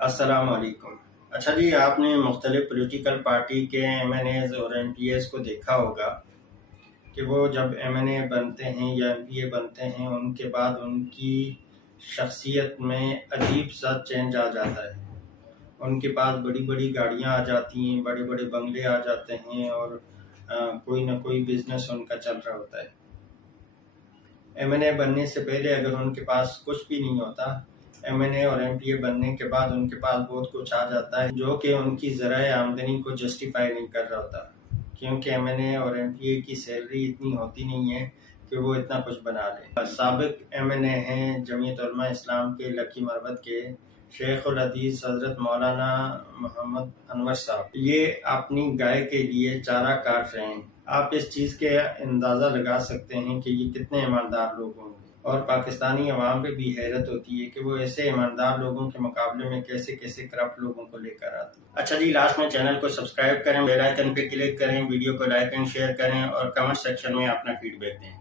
السلام علیکم۔ اچھا جی، آپ نے مختلف پولیٹیکل پارٹی کے ایم این ایز اور ایم پی ایز کو دیکھا ہوگا کہ وہ جب ایم این اے بنتے ہیں یا ایم پی اے بنتے ہیں ان کے بعد ان کی شخصیت میں عجیب سا چینج آ جاتا ہے۔ ان کے پاس بڑی بڑی گاڑیاں آ جاتی ہیں، بڑے بڑے بنگلے آ جاتے ہیں اور کوئی نہ کوئی بزنس ان کا چل رہا ہوتا ہے۔ ایم این اے بننے سے پہلے اگر ان کے پاس کچھ بھی نہیں ہوتا، ایم این اے اور ایم پی اے بننے کے بعد ان کے پاس بہت کچھ آ جاتا ہے جو کہ ان کی ذرائع آمدنی کو جسٹیفائی نہیں کر رہا ہوتا، کیونکہ ایم این اے اور ایم پی اے کی سیلری اتنی ہوتی نہیں ہے کہ وہ اتنا کچھ بنا لیں۔ سابق ایم این اے ہیں جمعیت علماء اسلام کے لکی مربت کے شیخ الحدیث حضرت مولانا محمد انور صاحب، یہ اپنی گائے کے لیے چارہ کاٹ رہے ہیں۔ آپ اس چیز کے اندازہ لگا سکتے ہیں کہ یہ کتنے ایماندار لوگ ہوں گے، اور پاکستانی عوام پہ بھی حیرت ہوتی ہے کہ وہ ایسے ایماندار لوگوں کے مقابلے میں کیسے کیسے کرپٹ لوگوں کو لے کر آتی ہے۔ اچھا جی، لاسٹ میں چینل کو سبسکرائب کریں، بیل آئیکن پہ کلک کریں، ویڈیو کو لائک اینڈ شیئر کریں اور کمنٹ سیکشن میں اپنا فیڈ بیک دیں۔